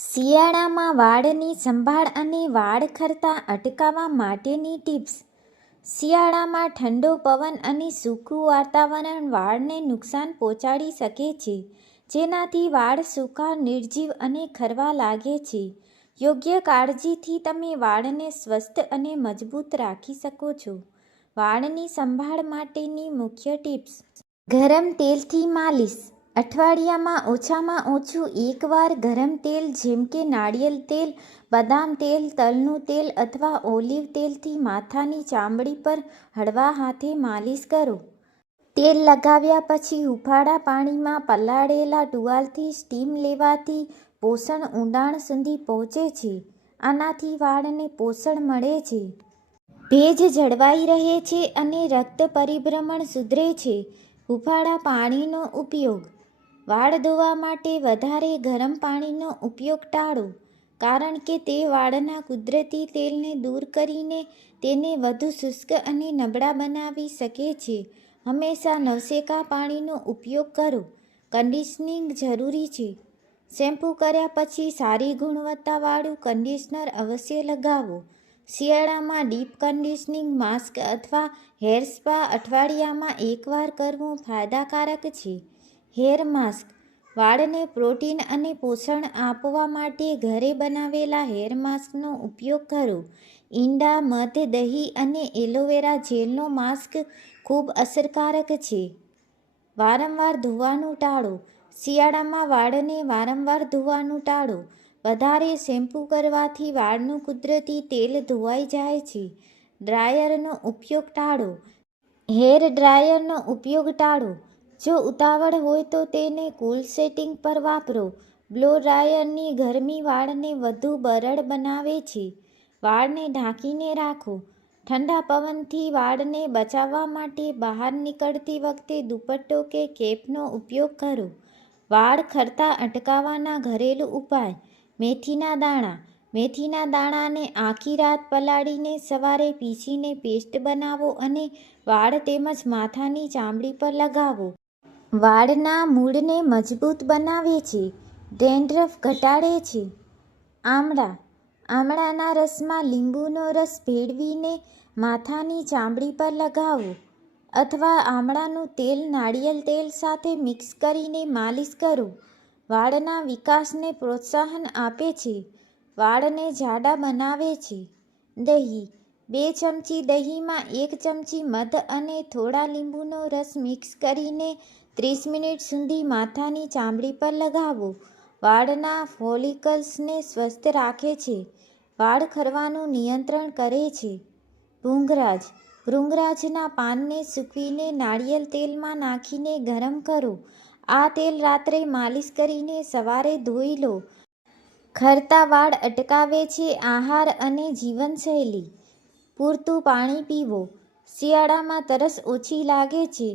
શિયાળામાં વાળની સંભાળ અને વાળ ખરતા અટકાવવા માટેની ટિપ્સ. શિયાળામાં ઠંડો પવન અને સૂકું વાતાવરણ વાળને નુકસાન પહોંચાડી શકે છે, જેનાથી વાળ સૂકા, નિર્જીવ અને ખરવા લાગે છે. યોગ્ય કાળજીથી તમે વાળને સ્વસ્થ અને મજબૂત રાખી શકો છો. વાળની સંભાળ માટેની મુખ્ય ટિપ્સ. ગરમ તેલથી માલિશ. અઠવાડિયામાં ઓછામાં ઓછું એકવાર ગરમ તેલ, જેમ કે નાળિયેર તેલ, બદામ તેલ, તલનું તેલ અથવા ઓલિવ તેલથી માથાની ચામડી પર હળવા હાથે માલિશ કરો. તેલ લગાવ્યા પછી હુફાળા પાણીમાં પલાળેલા ટુવાલથી સ્ટીમ લેવાથી પોષણ ઊંડાણ સુધી પહોંચે છે. આનાથી વાળને પોષણ મળે છે. ભેજ જળવાઈ રહે છે અને રક્ત પરિભ્રમણ સુધરે છે. હુફાળા પાણીનો ઉપયોગ વાળ ધોવા માટે વધારે ગરમ પાણીનો ઉપયોગ ટાળો, કારણ કે તે વાળના કુદરતી તેલને દૂર કરીને તેને વધુ શુષ્ક અને નબળા બનાવી શકે છે. હંમેશા નવશેકા પાણીનો ઉપયોગ કરો. કન્ડિશનિંગ જરૂરી છે. શેમ્પૂ કર્યા પછી સારી ગુણવત્તાવાળું કન્ડિશનર અવશ્ય લગાવો. શિયાળામાં ડીપ કન્ડિશનિંગ માસ્ક અથવા હેર સ્પા અઠવાડિયામાં એકવાર કરવું ફાયદાકારક છે. હેર માસ્ક, વાળને પ્રોટીન અને પોષણ આપવા માટે ઘરે બનાવેલા હેર માસ્કનો ઉપયોગ કરો. ઈંડા, મધ, દહીં અને એલોવેરા જેલનો માસ્ક ખૂબ અસરકારક છે. વારંવાર ધોવાનું ટાળો. શિયાળામાં વાળને વારંવાર ધોવાનું ટાળો. વધારે શેમ્પૂ કરવાથી વાળનું કુદરતી તેલ ધોવાઈ જાય છે. ડ્રાયરનો ઉપયોગ ટાળો. હેર ડ્રાયરનો ઉપયોગ ટાળો. જો ઉતાવળ હોય તો તેને કૂલ સેટિંગ પર વાપરો. બ્લો ડ્રાયરની ગરમી વાળને વધુ બરડ બનાવે છે. વાળને ઢાંકીને રાખો. ઠંડા પવનથી વાળને બચાવવા માટે બહાર નીકળતી વખતે દુપટ્ટો કે કેપનો ઉપયોગ કરો. વાળ ખરતા અટકાવવાના ઘરેલું ઉપાય. મેથીના દાણા. મેથીના દાણાને આખી રાત પલાળીને સવારે પીસીને પેસ્ટ બનાવો અને વાળ તેમજ માથાની ચામડી પર લગાવો. વાળના મૂળને મજબૂત બનાવે છે, ડેન્ડ્રફ ઘટાડે છે. આમળા, આમળાના રસમાં લીંબુનો રસ ભેળવીને માથાની ચામડી પર લગાવો અથવા આમળાનું તેલ નાળિયેર તેલ સાથે મિક્સ કરીને માલિશ કરો. વાળના વિકાસને પ્રોત્સાહન આપે છે. વાળને જાડા બનાવે છે. દહીં બે ચમચી દહીંમાં એક ચમચી મધ અને થોડા લીંબુનો રસ મિક્સ કરીને ત્રીસ મિનિટ સુધી માથાની ચામડી પર લગાવો. વાળના ફોલિકલ્સને સ્વસ્થ રાખે છે. વાળ ખરવાનું નિયંત્રણ કરે છે. ભૂંગરાજ. ભૃંગરાજના પાનને સૂકવીને નાળિયેર તેલમાં નાખીને ગરમ કરો. આ તેલ રાત્રે માલિશ કરીને સવારે ધોઈ લો. ખરતા વાળ અટકાવે છે આહાર અને જીવનશૈલી. પૂરતું પાણી પીવો. શિયાળામાં તરસ ઓછી લાગે છે,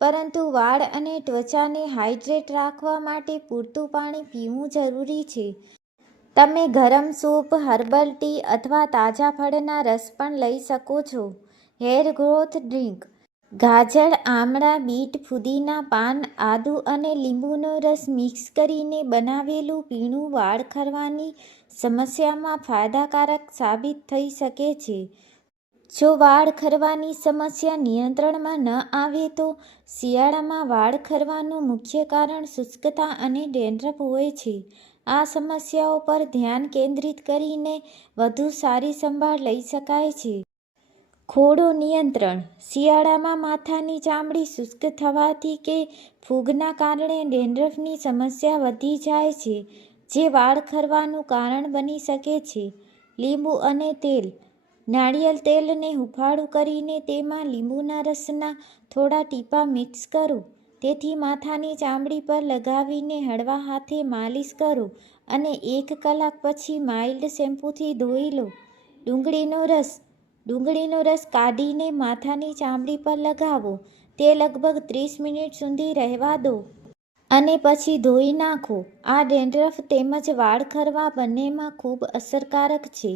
પરંતુ વાળ અને ત્વચાને હાઇડ્રેટ રાખવા માટે પૂરતું પાણી પીવું જરૂરી છે. તમે ગરમ સૂપ, હર્બલ ટી અથવા તાજા ફળના રસ પણ લઈ શકો છો. Hair growth drink. ગાજર, આમળા, બીટ, ફુદીના પાન, આદુ અને લીંબુનો રસ મિક્સ કરીને બનાવેલું પીણું વાળ ખરવાની સમસ્યામાં ફાયદાકારક સાબિત થઈ શકે છે. જો વાળ ખરવાની સમસ્યા નિયંત્રણમાં ન આવે તો શિયાળામાં વાળ ખરવાનું મુખ્ય કારણ શુષ્કતા અને ડેન્ડ્રફ હોય છે. આ સમસ્યાઓ પર ધ્યાન કેન્દ્રિત કરીને વધુ સારી સંભાળ લઈ શકાય છે. ખોડો નિયંત્રણ. શિયાળામાં માથાની ચામડી શુષ્ક થવાથી કે ફૂગના કારણે ડેન્ડ્રફની સમસ્યા વધી જાય છે, જે વાળ ખરવાનું કારણ બની શકે છે. લીંબુ અને તેલ. નાળિયેર તેલને હુફાળું કરીને તેમાં લીંબુના રસના થોડા ટીપાં મિક્સ કરો. તેથી માથાની ચામડી પર લગાવીને હળવા હાથે માલિશ કરો અને એક કલાક પછી માઇલ્ડ શેમ્પૂથી ધોઈ લો. ડુંગળીનો રસ ડુંગળીનો રસ કાઢીને માથાની ચામડી પર લગાવો. તે લગભગ ત્રીસ મિનિટ સુધી રહેવા દો. અને પછી ધોઈ નાખો. આ ડેન્ડ્રફ તેમજ વાળ ખરવા બંનેમાં ખૂબ અસરકારક છે.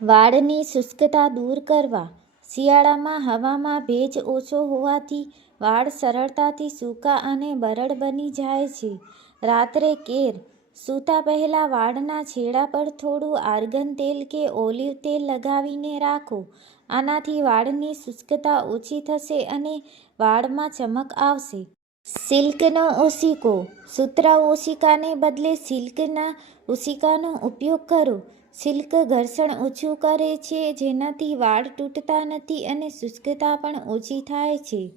વાળની શુષ્કતા દૂર કરવા. શિયાળામાં હવામાં ભેજ ઓછો હોવાથી વાળ સરળતાથી સૂકા અને બરડ બની જાય છે. રાત્રે કેર. સૂતા પહેલાં વાળના છેડા પર થોડું આર્ગન તેલ કે ઓલિવ તેલ લગાવીને રાખો. આનાથી વાળની શુષ્કતા ઓછી થશે અને વાળમાં ચમક આવશે. સિલ્કનો ઓશિકો. સૂતરા ઓશિકાને બદલે સિલ્કના ઓશિકાનો ઉપયોગ કરો. સિલ્ક ઘર્ષણ ઓછું કરે છે, જેનાથી વાળ તૂટતા નથી અને શુષ્કતા પણ ઓછી થાય છે.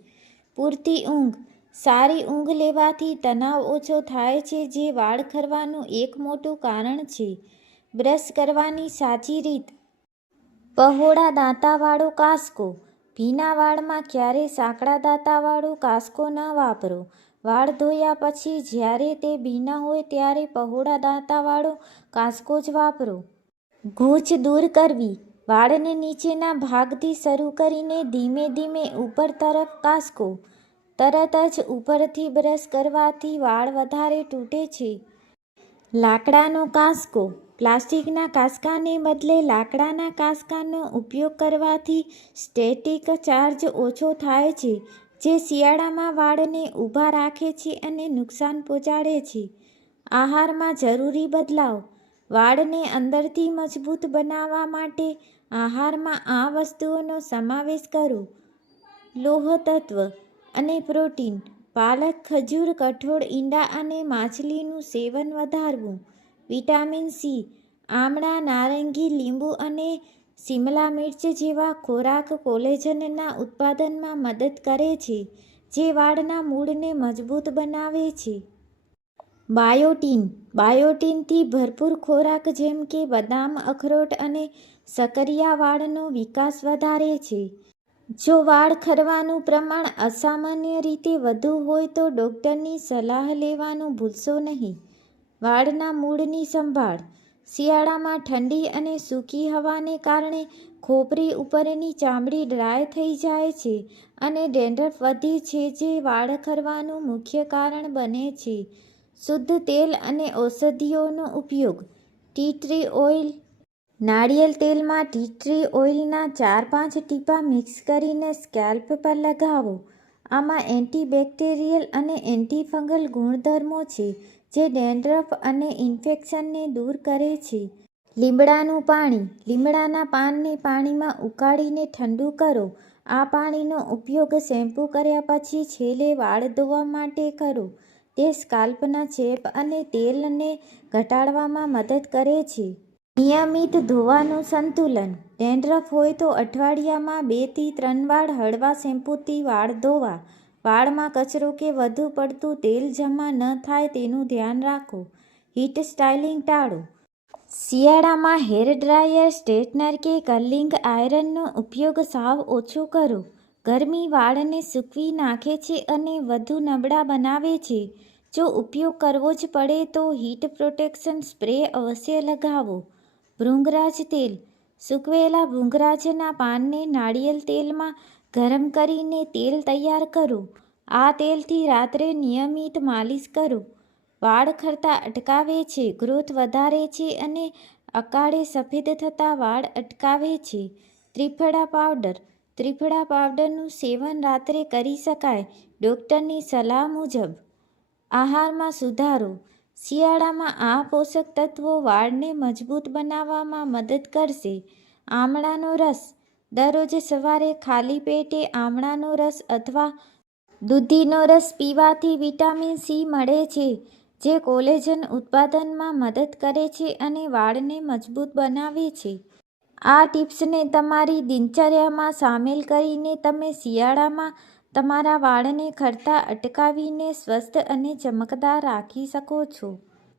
પૂરતી ઊંઘ. સારી ઊંઘ લેવાથી તણાવ ઓછો થાય છે, જે વાળ ખરવાનું એક મોટું કારણ છે. બ્રશ કરવાની સાચી રીત. પહોળા દાંતાવાળો કાસ્કો. ભીના વાળમાં ક્યારેય સાંકડા દાંતાવાળો કાસ્કો ન વાપરો. વાળ ધોયા પછી જ્યારે તે ભીના હોય ત્યારે પહોળા દાંતાવાળો કાસ્કો જ વાપરો. ગૂંચ દૂર કરવી. વાળને નીચેના ભાગથી શરૂ કરીને ધીમે ધીમે ઉપર તરફ કાસકો. તરત જ ઉપરથી બ્રશ કરવાથી વાળ વધારે તૂટે છે. લાકડાનો કાસકો. પ્લાસ્ટિકના કાસકાને બદલે લાકડાના કાસકાનો ઉપયોગ કરવાથી સ્ટેટિક ચાર્જ ઓછો થાય છે, જે શિયાળામાં વાળને ઊભા રાખે છે અને નુકસાન પહોંચાડે છે. આહારમાં જરૂરી બદલાવ. વાળને અંદરથી મજબૂત બનાવવા માટે આહારમાં આ વસ્તુઓનો સમાવેશ કરો. લોહ તત્વ અને પ્રોટીન, પાલક, ખજૂર, કઠોળ, ઈંડા અને માછલીનું સેવન વધારવું. વિટામિન સી, આમળા, નારંગી, લીંબુ અને શિમલા મિર્ચ જેવા ખોરાક કોલેજનના ઉત્પાદનમાં મદદ કરે છે, જે વાળના મૂળને મજબૂત બનાવે છે. બાયોટીન. બાયોટીનથી ભરપૂર ખોરાક જેમ કે બદામ, અખરોટ અને સકરિયા વાળનો વિકાસ વધારે છે. જો વાળ ખરવાનું પ્રમાણ અસામાન્ય રીતે વધુ હોય તો ડૉક્ટરની સલાહ લેવાનું ભૂલશો નહીં. વાળના મૂળની સંભાળ. શિયાળામાં ઠંડી અને સૂકી હવાને કારણે ખોપરી ઉપરની ચામડી ડ્રાય થઈ જાય છે અને ડેન્ડ્રફ વધે છે જે વાળ ખરવાનું મુખ્ય કારણ બને છે. શુદ્ધ તેલ અને ઔષધિઓનો ઉપયોગ. Tea tree oil. નાળિયેર તેલમાં ટી ટ્રી ઓઇલના ચાર પાંચ ટીપા મિક્સ કરીને સ્કેલ્પ પર લગાવો. આમાં એન્ટીબેક્ટેરિયલ અને એન્ટીફંગલ ગુણધર્મો છે, જે ડેન્ડ્રફ અને ઇન્ફેક્શનને દૂર કરે છે. લીમડાનું પાણી. લીમડાના પાનને પાણીમાં ઉકાળીને ઠંડુ કરો. આ પાણીનો ઉપયોગ શેમ્પૂ કર્યા પછી છેલ્લે વાળ ધોવા માટે કરો. તે સ્કાલ્પના ચેપ અને તેલને ઘટાડવામાં મદદ કરે છે. નિયમિત ધોવાનું સંતુલન. ડેન્ડ્રફ હોય તો અઠવાડિયામાં બેથી ત્રણ વાર હળવા શેમ્પૂથી વાળ ધોવા. વાળમાં કચરો કે વધુ પડતું તેલ જમા ન થાય તેનું ધ્યાન રાખો. હીટ સ્ટાઇલિંગ ટાળો. શિયાળામાં હેર ડ્રાયર, સ્ટ્રેટનર કે કર્લિંગ આયરનનો ઉપયોગ સાવ ઓછો કરો. ગરમી વાળને સૂકવી નાખે છે અને વધુ નબળા બનાવે છે. જો ઉપયોગ કરવો જ પડે તો હીટ પ્રોટેક્શન સ્પ્રે અવશ્ય લગાવો. ભૃંગરાજ તેલ. સૂકવેલા ભૃંગરાજના પાનને નાળિયેર તેલમાં ગરમ કરીને તેલ તૈયાર કરો. આ તેલથી રાત્રે નિયમિત માલિશ કરો. વાળ ખરતા અટકાવે છે, ગ્રોથ વધારે છે અને અકાળે સફેદ થતા વાળ અટકાવે છે. ત્રિફળા પાવડર. ત્રિફળા પાવડરનું સેવન રાત્રે કરી શકાય ડૉક્ટરની સલાહ મુજબ. આહારમાં સુધારો. શિયાળામાં આ પોષક તત્વો વાળને મજબૂત બનાવવામાં મદદ કરશે. આમળાનો રસ. દરરોજ સવારે ખાલી પેટે આમળાનો રસ અથવા દૂધીનો રસ પીવાથી વિટામિન સી મળે છે, જે કોલેજન ઉત્પાદનમાં મદદ કરે છે અને વાળને મજબૂત બનાવે છે. આ ટિપ્સને તમારી દિનચર્યામાં સામેલ કરીને તમે શિયાળામાં તમારા વાળને ખરતા અટકાવીને સ્વસ્થ અને ચમકદાર રાખી શકો છો.